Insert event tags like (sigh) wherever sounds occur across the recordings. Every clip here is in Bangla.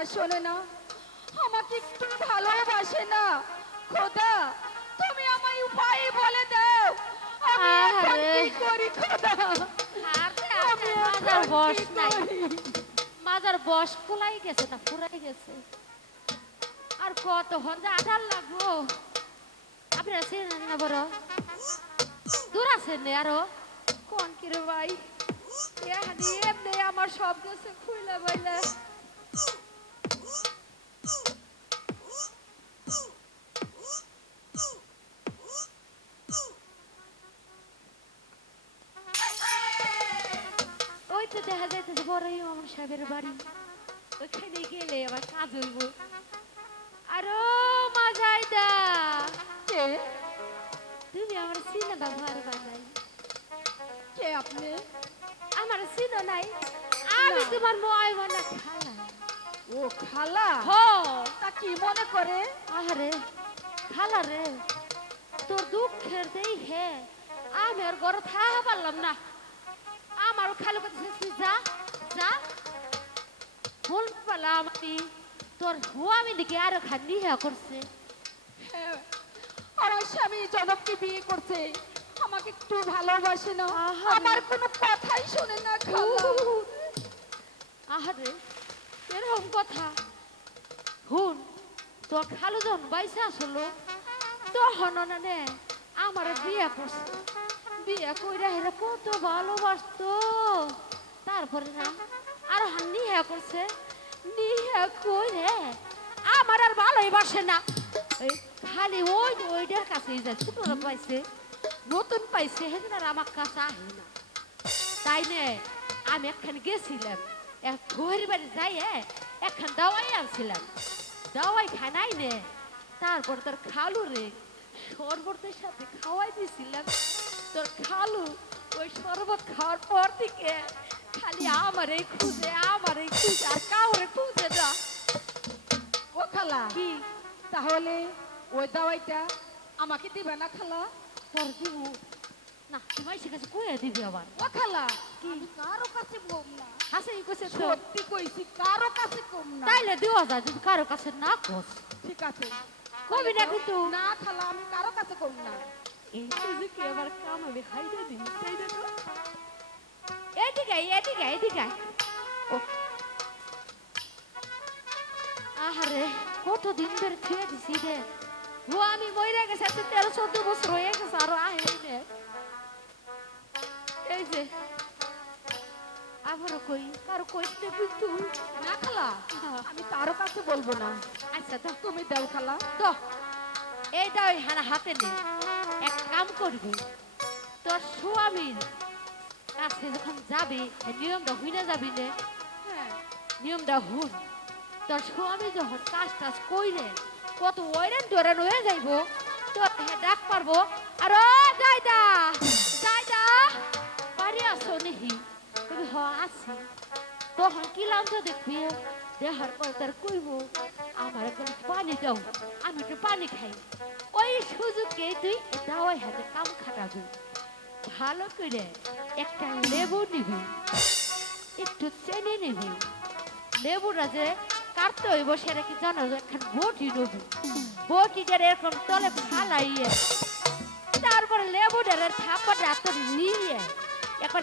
কথা শোনে না। আমাকে একটু ভালোবাসে না। খোদা তুমি আমায় উপায় বলে দাও। আমি এখন কি করি খোদা? হাতে আমি হাতে মাজার বস নাই। মাজার বস গেছে না ফুরাই গেছে। আর কত হন্দা আধার লাগবো। আপনারা চেনেন না বড়? দূর আছেন আরও? কোন কি রে ভাই? এমনি আমার সব কিছু খুইলা বাইলা। ওই তো দেখা যাইতেছে বড় ইমাম সাহেবের বাড়ি। ওইখানে গেলে আবার কাজ হইব আরও মাজাইদা কে? তুমি আমার বানাই। কে আপনি? আমার সিনো নাই। আমি তোমার ময় মনে খালা। ও খালা। হো তা কি মনে করে? আরে খালা রে তোর দুঃখের দেই হে। আমি আর ঘরে থাকা পারলাম না। আমার খালু কথা তুই যা যা। বল পালাম আমি তোর হুয়ামি নাকি আরও খান্দি হ্যাঁ করছে। আমার স্বামী জনককে বিয়ে করছে আমাকে একটু ভালোবাসে না। আহারে। আমার কোনো কথাই শোনে না খালা। আহারে এরকম কথা। হুন, তোর খালু যখন বাইসে আসলো, তখন না নে আমার বিয়ে করছে। বিয়ে কইরা হেরা কত ভালোবাসতো। তারপরে না, আর নিহা করছে। নিহা কইরে, আমার আর ভালোই বাসে না। এই খালি ওই ওইটার কাছেই যায় ছোট পাইছে, নতুন পাইছে, সেদিন আর আমার কাছে আহে না। তাই নে, আমি একখান গেছিলাম। এক ঘর বাড়ি যাই একখান দাওয়াই আনছিলাম। দাওয়াই খানাই নে তারপর তোর খালু রে শরবতের সাথে খাওয়াই দিছিলাম। তোর খালু ওই শরবত খাওয়ার পর থেকে খালি আমারে খুঁজে আমারে খুঁজে আর কাউরে খুঁজে না। ও খালা কি? তাহলে ওই দাওয়াইটা আমাকে দিবে না খালা? তোর দিব। না কয়ে দিবি আবার? ও খালা আমি কারও কাছে কম না। হাসি কইছে তো? সত্যি কইছি কারও কাছে কম না। তাইলে দেওয়া যায় যদি কারও কাছে না কস। ঠিক আছে। কবি না কিন্তু না খালা আমি কারও কাছে কম না। এই সুযোগে আবার কাম আমি খাইতে দিন তাই না তো? এদিকে এদিকে এদিকে। ও। আহারে কতদিন ধরে থুয়ে দিছি রে। ও আমি মইরা গেছে তেরো চোদ্দ বছর হয়ে গেছে আরও আহে এই যে আবারও কই কারও কইতে কিন্তু না খালা? আমি কারও কাছে বলব না। আচ্ছা তো তুমি দাও খালা। তো এই দাও হানা হাতে নে। এক কাম করবি তোর স্বামীর কাছে যখন যাবি নিয়মটা হুইনা যাবি নে? হ্যাঁ। নিয়মটা হুন। তোর স্বামী যখন কাজ টাজ কইরে কত ওইরেন ডোরেন হয়ে যাইব তোর হে ডাক পারব। আর যাইদা যাইদা পারি আসো নেহি তুমি হ আসি তখন কি লাঞ্চ দেখবি দেহার পর কইব, আমার এখন পানি দাও, আমি একটু পানি খাই। ওই সুযোগকে তুই দাওয়াই হাতে কাম খাটাবি। ভালো করে একটা লেবু নিবি, একটু চেনি নিবি। লেবুটা যে কাটতে হইব, সেটা কি জানো একখান বটি নেবি? বটিটার এরকম তলে ফালাইয়ে, তারপরে লেবুটার থাপাটা এত নিয়ে একবার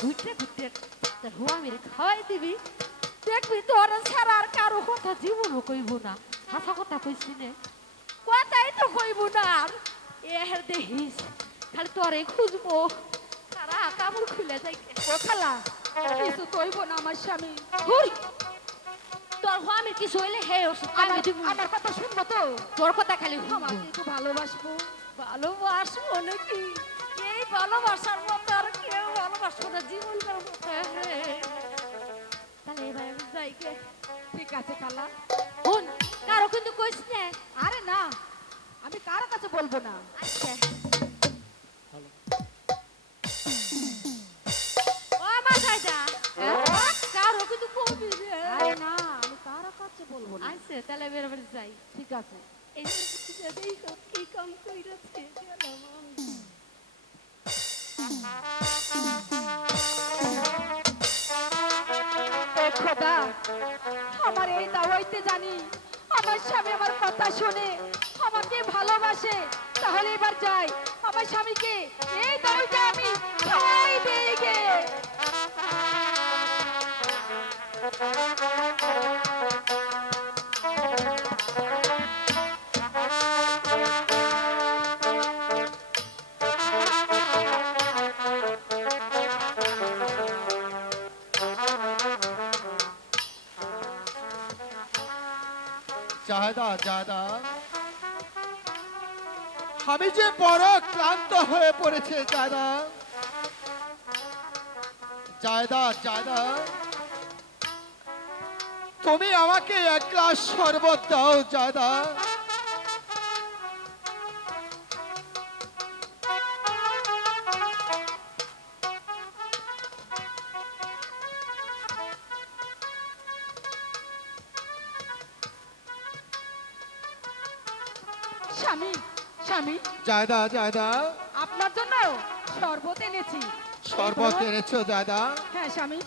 ঘুরতে ঘুরতে তোর হুয়া মেরে খাওয়াই দিবি। দেখবি তোর ছাড়া আর কারও কথা জীবনও কইব না। হাসা কথা কইছি নে। কথাই তো কইব না আর। এর দেখিস খালি তোরে খুঁজবো। কারা কামড় খুলে যাই ও খালা কিছু কইব না আমার স্বামী। হুই তোর আমি কিছু হইলে হে ওষুধ আমি দিব আমার কথা শুনব তো? তোর কথা খালি আমাকে একটু ভালোবাসবো। ভালোবাসবো নাকি? এই ভালোবাসার মতো আর কেউ সারা জীবন তাহলে এবার আমি যাই ঠিক আছে খালা হুন কারও কিন্তু কইস না। আরে না আমি কারও কাছে বলব না। আচ্ছা। ও কারও কিন্তু কবি আরে না আমি কারও কাছে বলব না। আচ্ছা তাহলে বের বের যাই। ঠিক আছে। এই জানি। আমার স্বামী আমার কথা শুনে আমাকে ভালোবাসে। তাহলে এবার যাই। আমার স্বামীকে এই দাওয়াইতে আমি খাই দেই জায়দা জায়দা আমি যে বড় ক্লান্ত হয়ে পড়েছে জায়দা জায়দা জাদা তুমি আমাকে এক গ্লাস শরবত দাও জায়দা জায়দা জায়দা আপনার জন্য শরবত এনেছি। শরবত এনেছো জায়দা হ্যাঁ স্বামী।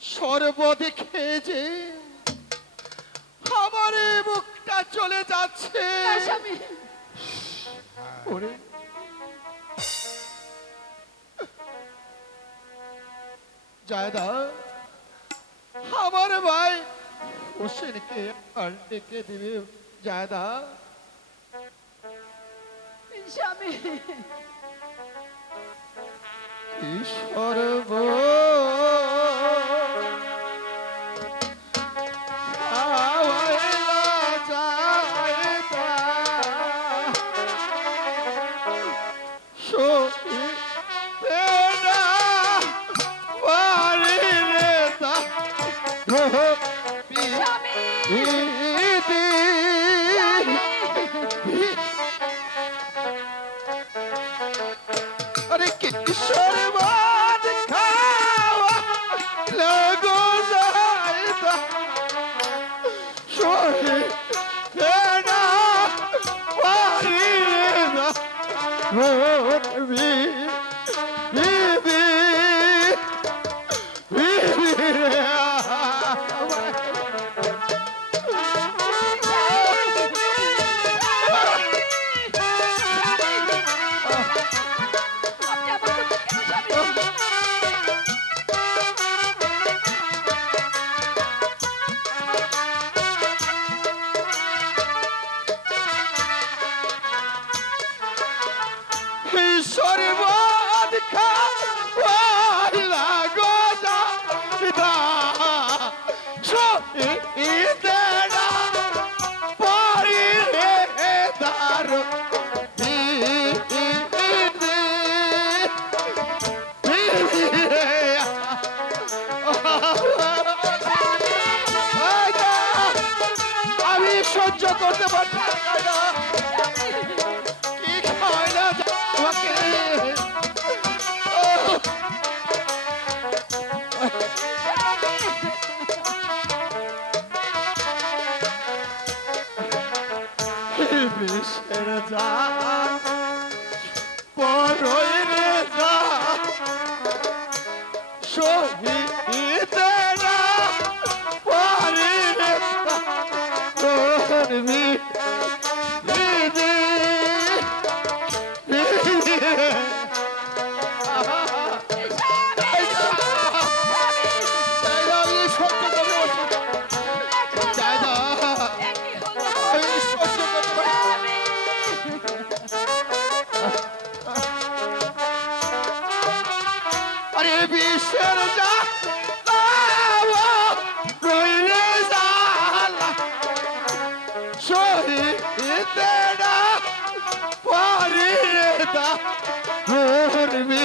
শরবত খেয়ে যে আমার মুখটা চলে যাচ্ছে। স্বামী। ওরে জায়দা। আমার ভাই হোসেনকে আর ডেকে দিবে জায়দা। ঈশ্বর কি করবি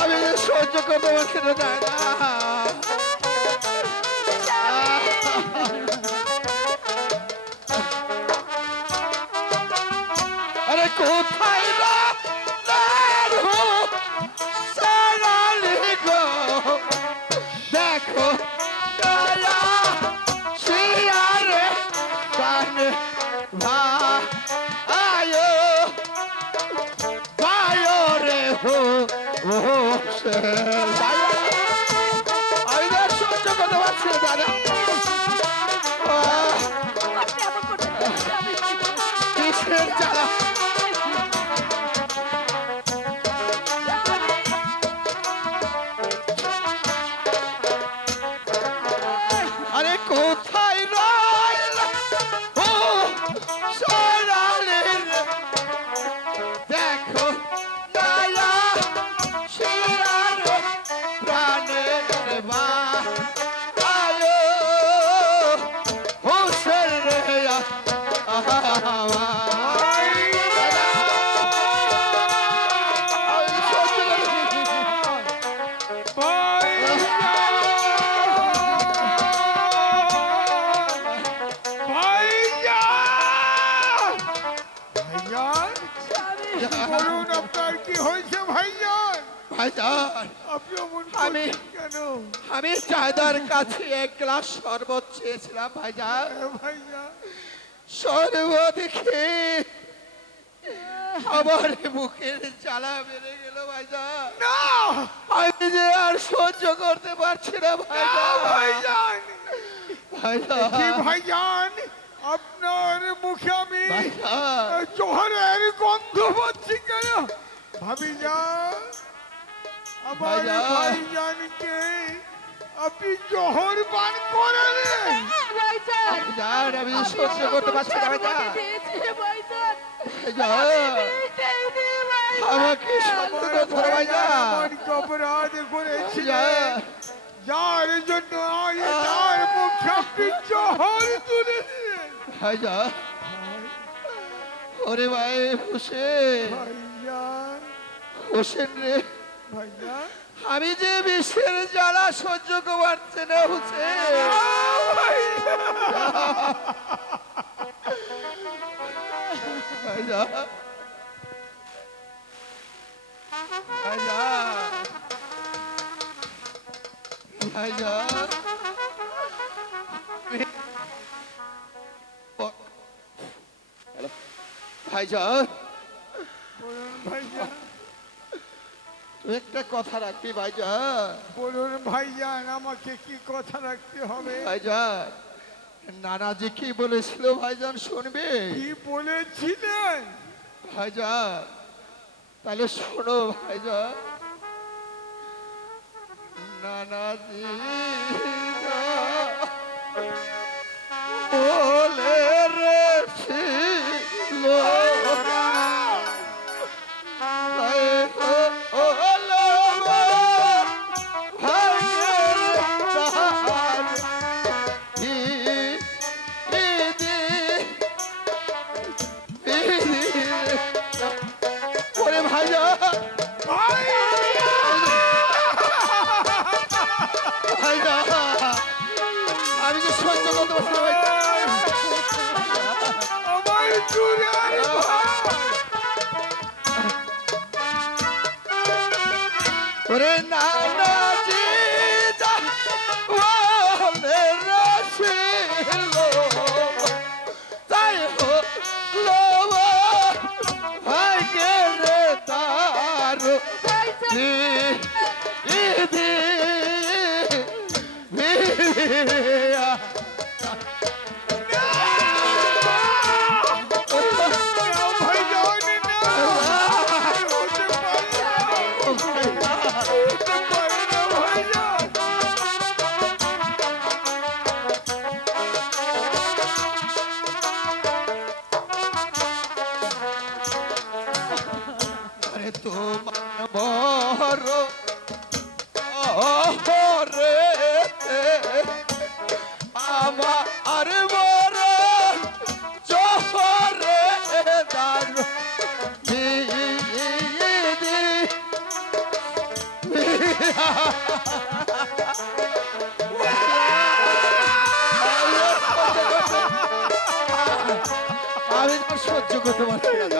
আমি সহ্য করতে পারছি না আরে কোথায় সারালি আমি সহ্য করতে পারছি দাদা আমি- কেন আমি চাঁদার কাছে এক গ্লাস শরবত চেয়েছিলাম ভাইজান। এ ভাইজান। শরবত খেয়ে আমার বুকের জ্বালা বেড়ে গেল ভাইজান। না! আমি যে আর সহ্য করতে পারছি না না, ভাইজান। কি ভাইজান। ভাইজান আপনার মুখে আমি ভাইজান। জোহরের গন্ধ পাচ্ছি কেন? ভাবি যান আমার ভাইজানকে আপনি জোহর পান করেন। ভাইজান, আমি সহ্য করতে পারছি না ভাইজান। আমাকে ভাইজান। অপরাধ করেছিলেন যার জন্য আজ তার মুখে আপনি জোহর তুলে দিলেন। ভাইজান। ওরে ভাই হোসেন। ভাইজান। হোসেন রে। আমি যে বিশ্বের জ্বালা সহ্য করতে না হোসেন ভাইজান। ভাইজান। একটা কথা রাখবি ভাইজান। বলুন ভাইজান আমাকে কি কথা রাখতে হবে? ভাইজান নানাজি কি বলেছিল ভাইজান শুনবে? কি বলেছিলেন? ভাইজান তাহলে শোনো ভাইজান। নানাজি বলে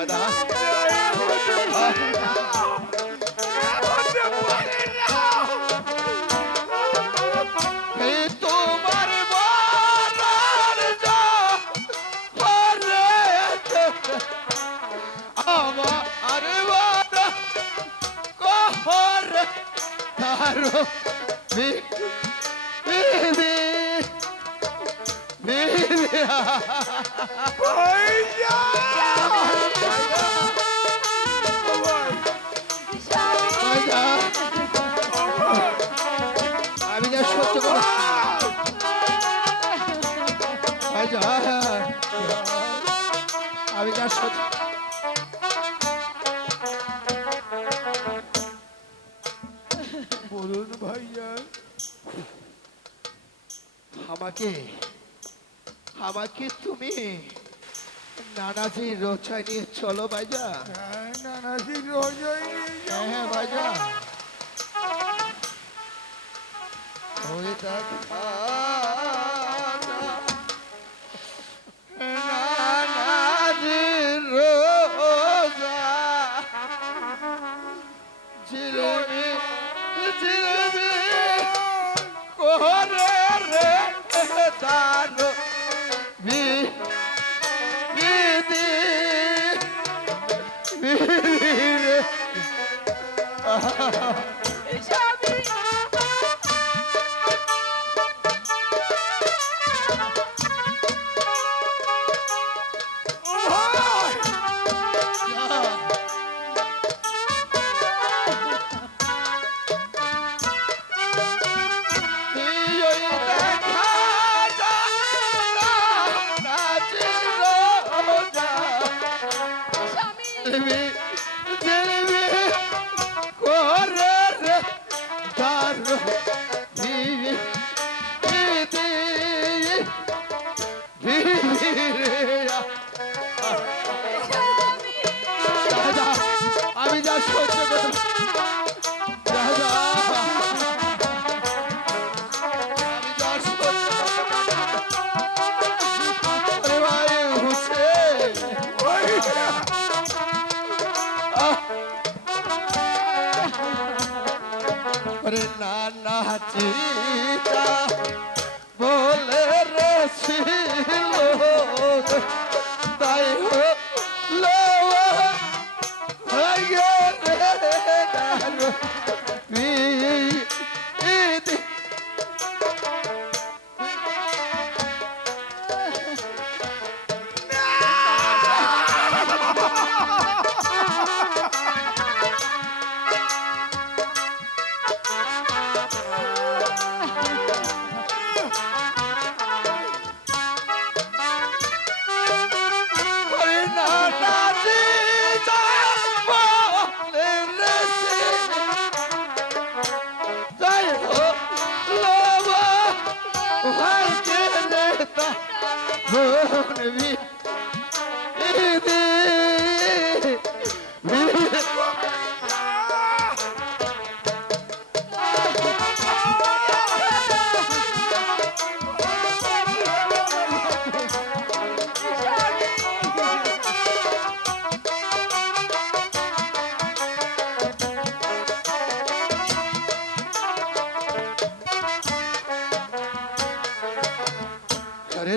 દાદા আমাকে? আমাকে তুমি? নানাজির রোজায় নিয়ে চলো বাইজা হ্যাঁ, নানাজির রোজায় নিয়ে হ্যাঁ বাইজা ওই দেখ (laughs) Uh-huh. Mm-hmm.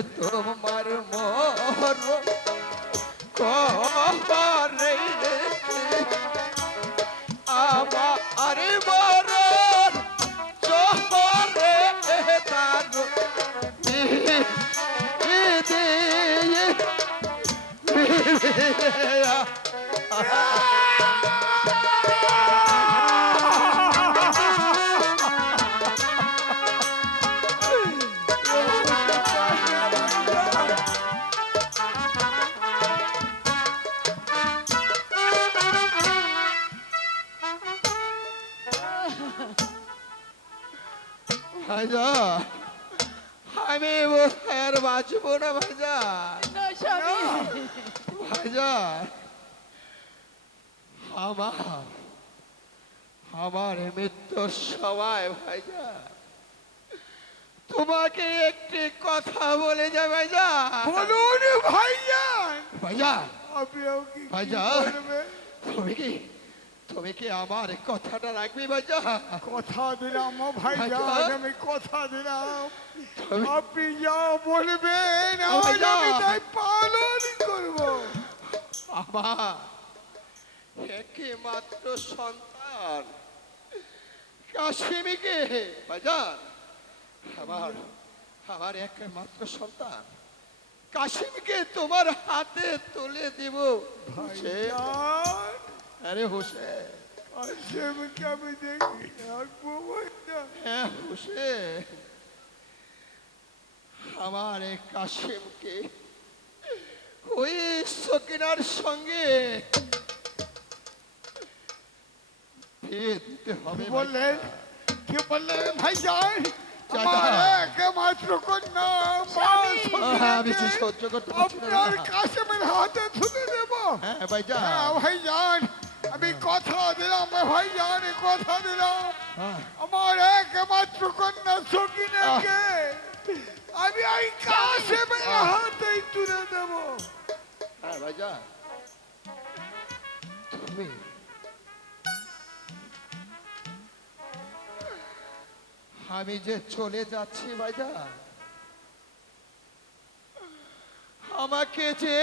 তোমার মোর কমরে আমা আরে বড় বাঁচবো না ভাইজা। না স্বামী। ভাইজা। আমার আমার মৃত্যুর সময় ভাইজা। তোমাকে একটি কথা বলে যায় ভাইজা। বলুন ভাইজান ভাইজা আপনিও কি কি ভাইজান। করবেন? তুমি কি তুমি কি আমার কথাটা রাখবি ভাইজা কথা দিলাম ভাইজান। আমি কথা দিলাম। আপনি যা বলবেন আমি তাই পালন করব। আমার একই মাত্র সন্তান? কাশিমিকে বাজার আমার আমার একমাত্র সন্তান। কাশিমকে তোমার হাতে তুলে দিব। হোসেন। আরে হোসেন আশেমকে আমি দেখি? রাখব হ্যাঁ হোসেন আমার এই কাশিমকে ওই সকিনার সঙ্গে বিয়ে দিতে হবে বললেন? কি বললেন ভাইজান চাচা। আমার একমাত্র কন্যা মা আহা, আমি যে সখিনাকে সহ্য করতে পারছি না। আপনার কাশেমের হাতে তুলে দেব। হ্যাঁ ভাইজা হ্যাঁ ভাইজান আমি কথা দিলাম ভাইজান কথা দিলাম। হ্যাঁ, আমার একমাত্র কন্যা সকিনাকে আমি এই কাশেমের হাতেই তুলে দেব। হ্যাঁ ভাইজা তুমি? আমি যে চলে যাচ্ছি ভাইজা আমাকে যে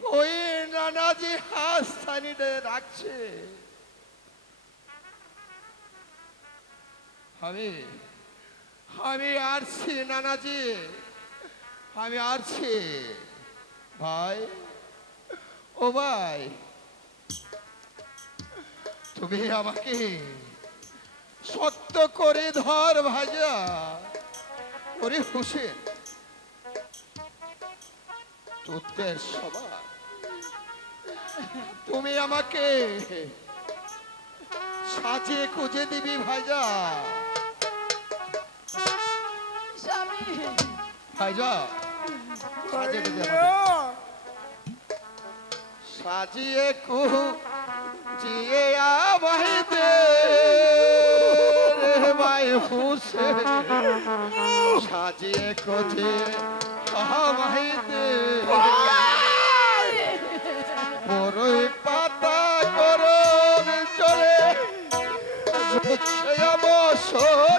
ওই নানাজি হাসানিতে রাখছে। আমি আমি আসছি নানাজি, আমি আসছি ভাই, ও ভাই, তুমি আমাকে সত্য করে ধর ভাজা ওরে হোসেন, তোদের সবার তুমি আমাকে সাজিয়ে খুঁজে দিবি ভাইজা। ভাইজা সাজিয়ে সাজিয়ে কুচিয়ে আমায় দে ভাই হুসেন। সাজিয়ে কুচিয়ে অবসর